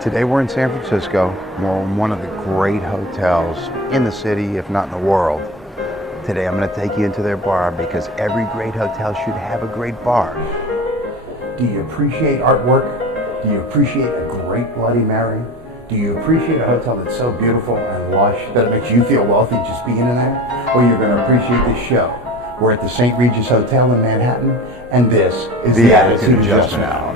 Today we're in San Francisco. We're in one of the great hotels in the city, if not in the world. Today I'm going to take you into their bar because every great hotel should have a great bar. Do you appreciate artwork? Do you appreciate a great Bloody Mary? Do you appreciate a hotel that's so beautiful and lush that it makes you feel wealthy just being in there? Well, you're going to appreciate this show. We're at the St. Regis Hotel in Manhattan, and this is the Attitude Adjustment Hour.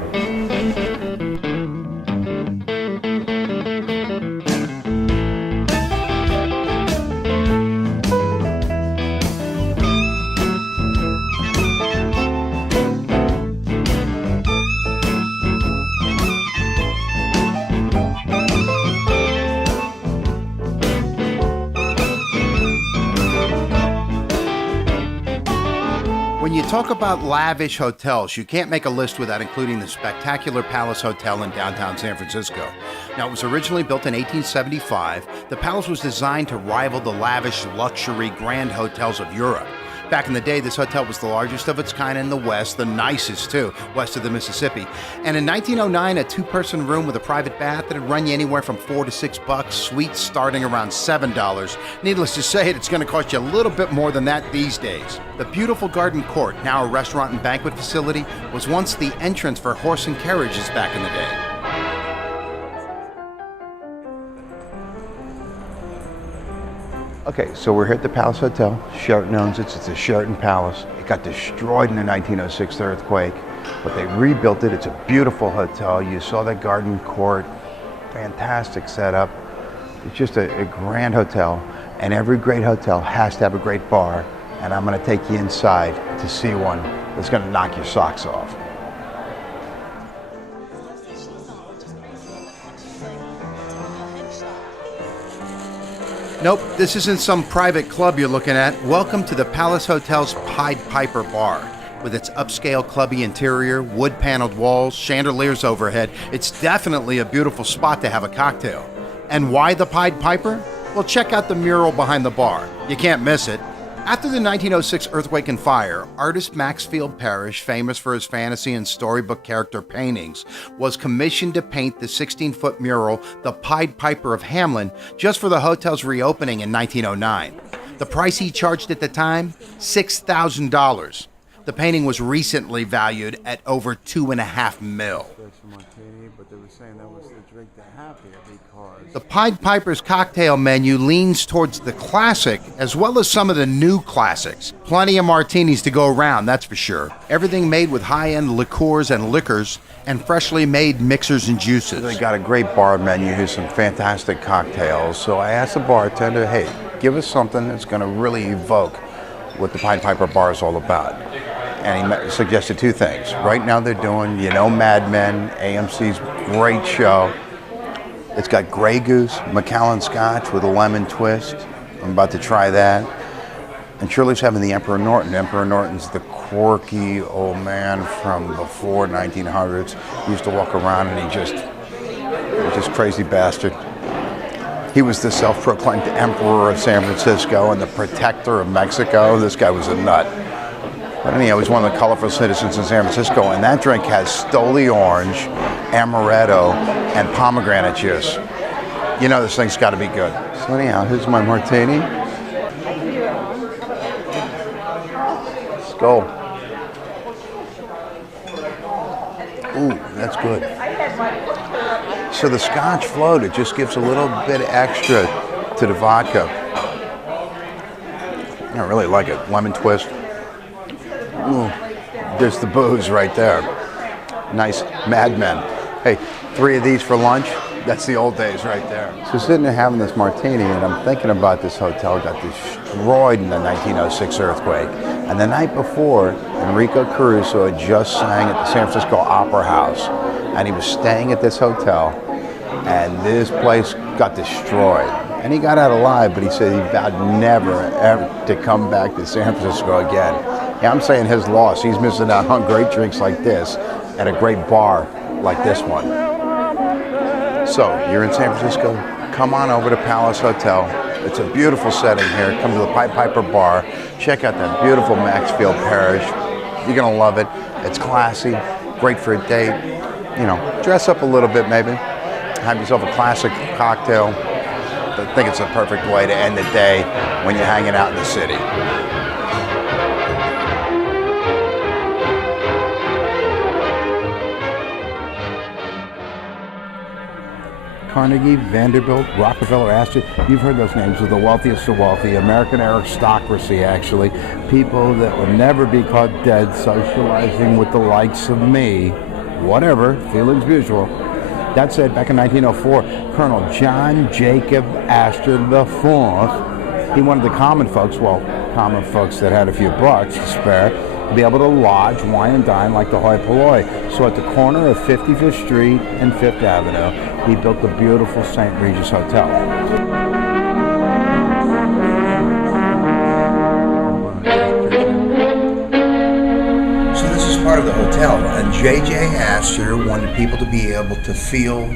When you talk about lavish hotels, you can't make a list without including the spectacular Palace Hotel in downtown San Francisco. Now, it was originally built in 1875. The Palace was designed to rival the lavish luxury grand hotels of Europe. Back in the day, this hotel was the largest of its kind in the West, the nicest too, west of the Mississippi. And in 1909, a two-person room with a private bath that'd run you anywhere from $4 to $6, suites starting around $7. Needless to say, it's going to cost you a little bit more than that these days. The beautiful garden court, now a restaurant and banquet facility, was once the entrance for horse and carriages back in the day. Okay, so we're here at the Palace Hotel. Sheraton owns it. It's a Sheraton Palace. It got destroyed in the 1906 earthquake, but they rebuilt it. It's a beautiful hotel. You saw that garden court, fantastic setup. It's just a grand hotel, and every great hotel has to have a great bar, and I'm gonna take you inside to see one that's gonna knock your socks off. Nope, this isn't some private club you're looking at. Welcome to the Palace Hotel's Pied Piper Bar. With its upscale clubby interior, wood-paneled walls, chandeliers overhead, it's definitely a beautiful spot to have a cocktail. And why the Pied Piper? Well, check out the mural behind the bar. You can't miss it. After the 1906 earthquake and fire, artist Maxfield Parrish, famous for his fantasy and storybook character paintings, was commissioned to paint the 16-foot mural, The Pied Piper of Hamelin, just for the hotel's reopening in 1909. The price he charged at the time? $6,000. The painting was recently valued at over $2.5 million. The Pied Piper's cocktail menu leans towards the classic as well as some of the new classics. Plenty of martinis to go around, that's for sure. Everything made with high-end liqueurs and liquors and freshly made mixers and juices. They got a great bar menu, some fantastic cocktails. So I asked the bartender, hey, give us something that's going to really evoke what the Pied Piper Bar is all about. And he suggested two things. Right now they're doing, Mad Men, AMC's great show. It's got Grey Goose, Macallan Scotch with a lemon twist. I'm about to try that. And Shirley's having the Emperor Norton. Emperor Norton's the quirky old man from before 1900s. He used to walk around and he just crazy bastard. He was the self-proclaimed Emperor of San Francisco and the protector of Mexico. This guy was a nut. But anyhow, he's one of the colorful citizens in San Francisco, and that drink has Stoli Orange, Amaretto, and pomegranate juice. You know this thing's got to be good. So anyhow, here's my martini. Let's go. Ooh, that's good. So the Scotch float, it just gives a little bit extra to the vodka. I really like it. Lemon twist. Ooh, there's the booze right there. Nice Mad Men. Hey, 3 of these for lunch? That's the old days right there. So sitting there having this martini, and I'm thinking about this hotel got destroyed in the 1906 earthquake. And the night before, Enrico Caruso had just sang at the San Francisco Opera House. And he was staying at this hotel, and this place got destroyed. And he got out alive, but he said he vowed never, ever to come back to San Francisco again. Yeah, I'm saying his loss. He's missing out on great drinks like this at a great bar like this one. So, you're in San Francisco, come on over to Palace Hotel. It's a beautiful setting here. Come to the Pied Piper Bar. Check out that beautiful Maxfield Parrish. You're gonna love it. It's classy, great for a date. Dress up a little bit maybe. have yourself a classic cocktail. I think it's a perfect way to end the day when you're hanging out in the city. Carnegie, Vanderbilt, Rockefeller, Astor, you've heard those names of the wealthiest of wealthy, American aristocracy actually, people that would never be caught dead socializing with the likes of me, whatever, feelings mutual. That said, back in 1904, Colonel John Jacob Astor IV, he wanted the common folks, well, common folks that had a few bucks to spare, to be able to lodge, wine and dine like the hoi polloi. So at the corner of 55th Street and 5th Avenue, he built the beautiful St. Regis Hotel. So this is part of the hotel, and J.J. Astor wanted people to be able to feel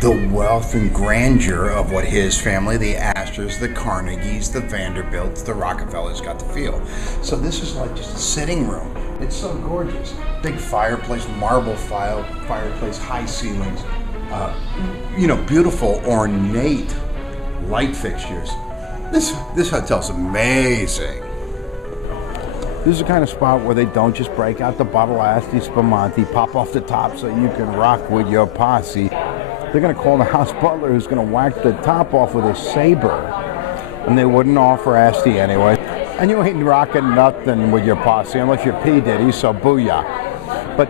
the wealth and grandeur of what his family, the Astors, the Carnegies, the Vanderbilts, the Rockefellers got to feel. So this is like just a sitting room. It's so gorgeous. Big fireplace, marble fireplace, high ceilings, beautiful ornate light fixtures. This hotel's amazing. This is the kind of spot where they don't just break out the bottle of Asti Spumante, pop off the top so you can rock with your posse. They're going to call the house butler who's going to whack the top off with a saber. And they wouldn't offer Asti anyway. And you ain't rocking nothing with your posse unless you're P. Diddy, so booyah. But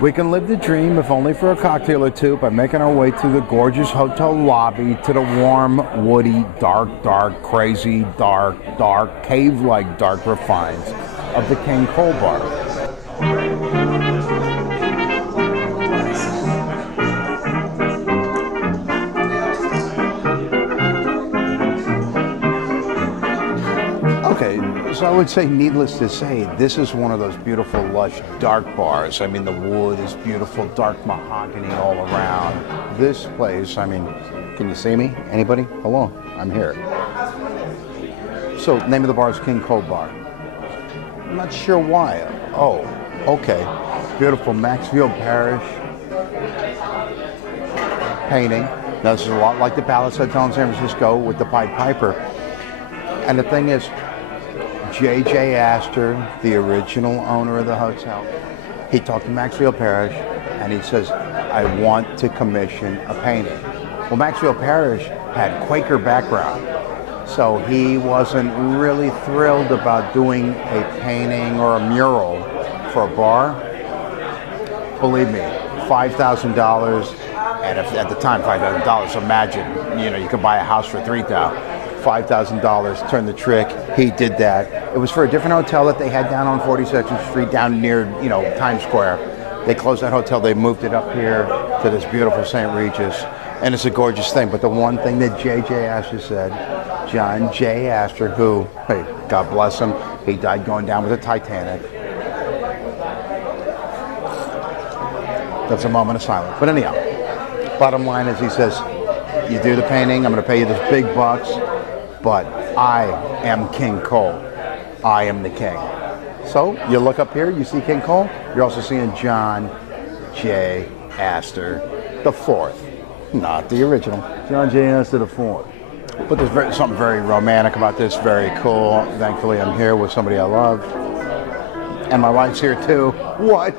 we can live the dream, if only for a cocktail or two, by making our way through the gorgeous hotel lobby to the warm, woody, dark, crazy, dark, cave-like dark refines of the King Cole Bar. So I would say, needless to say, this is one of those beautiful, lush, dark bars. I mean, the wood is beautiful, dark mahogany all around. This place, I mean, can you see me? Anybody? Hello, I'm here. So, name of the bar is King Cole Bar. I'm not sure why. Oh, okay. Beautiful Maxfield Parrish painting. Now, this is a lot like the Palace Hotel in San Francisco with the Pied Piper. And the thing is, J.J. Astor, the original owner of the hotel, he talked to Maxfield Parrish and he says, I want to commission a painting. Well, Maxfield Parrish had Quaker background, so he wasn't really thrilled about doing a painting or a mural for a bar. Believe me, $5,000, and if, at the time, $5,000, imagine, you could buy a house for $3,000. $5,000, turn the trick. He did that. It was for a different hotel that they had down on 42nd Street, down near, Times Square. They closed that hotel. They moved it up here to this beautiful St. Regis, and it's a gorgeous thing. But the one thing that J.J. Astor said, John J. Astor, who, hey, God bless him, he died going down with the Titanic. That's a moment of silence. But anyhow, bottom line is he says, you do the painting, I'm going to pay you this big bucks. But I am King Cole. I am the king. So you look up here, you see King Cole. You're also seeing John J. Astor IV, not the original. John J. Astor IV. But there's something very romantic about this, very cool. Thankfully, I'm here with somebody I love. And my wife's here too. What?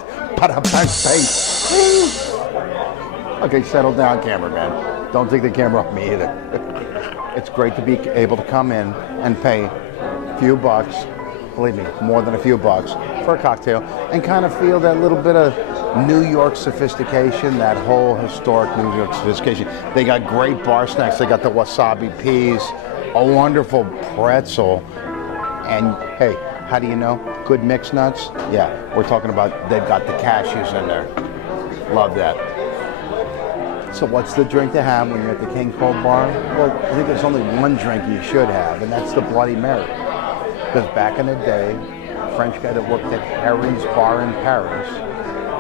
Okay, settle down, cameraman. Don't take the camera off me either. It's great to be able to come in and pay a few bucks, believe me, more than a few bucks, for a cocktail, and kind of feel that little bit of New York sophistication, that whole historic New York sophistication. They got great bar snacks. They got the wasabi peas, a wonderful pretzel, and hey, how do you know? Good mixed nuts? Yeah, we're talking about, they've got the cashews in there. Love that. So what's the drink to have when you're at the King Cole Bar? Well, I think there's only one drink you should have, and that's the Bloody Mary. Because back in the day, a French guy that worked at Harry's Bar in Paris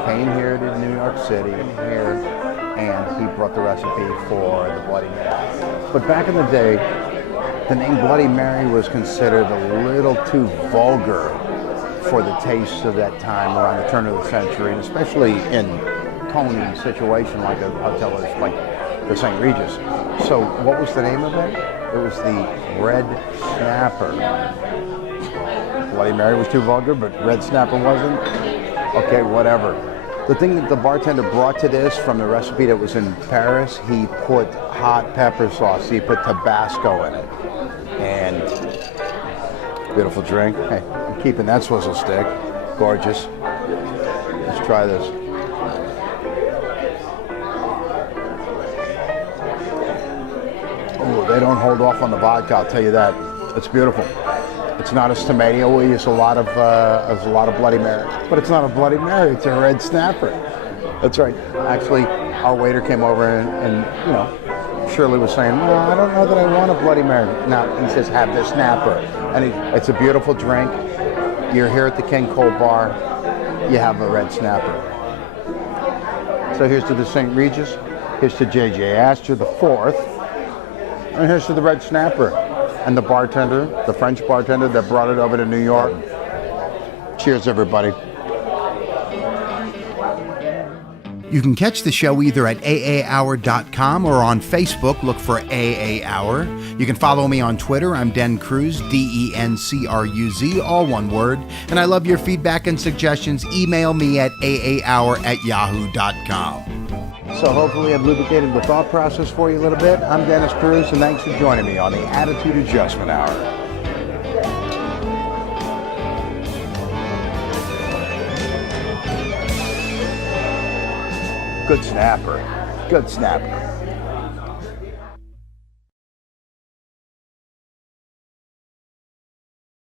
came here to New York City, and he brought the recipe for the Bloody Mary. But back in the day, the name Bloody Mary was considered a little too vulgar for the tastes of that time around the turn of the century, and especially in Tony situation like a hotel is like the St. Regis. So what was the name of it? It was the Red Snapper. Bloody Mary was too vulgar, but Red Snapper wasn't? Okay, whatever. The thing that the bartender brought to this from the recipe that was in Paris, he put hot pepper sauce. He put Tabasco in it. And beautiful drink. Hey, I'm keeping that swizzle stick. Gorgeous. Let's try this. Oh, they don't hold off on the vodka, I'll tell you that. It's beautiful. It's not as tomato. We use a lot of Bloody Mary, but it's not a Bloody Mary. It's a Red Snapper. That's right. Actually, our waiter came over and you know, Shirley was saying, "Well, I don't know that I want a Bloody Mary." No, he says, "Have the Snapper," and it's a beautiful drink. You're here at the King Cole Bar. You have a Red Snapper. So here's to the St. Regis. Here's to J.J. Astor the Fourth, and here's to the Red Snapper. And the bartender, the French bartender that brought it over to New York. Cheers, everybody. You can catch the show either at AAHour.com or on Facebook. Look for AA Hour. You can follow me on Twitter. I'm Den Cruz, DENCRUZ, all one word. And I love your feedback and suggestions. Email me at AAHour@yahoo.com. So hopefully I've lubricated the thought process for you a little bit. I'm Dennis Cruz, and thanks for joining me on the Attitude Adjustment Hour. Good snapper. Good snapper.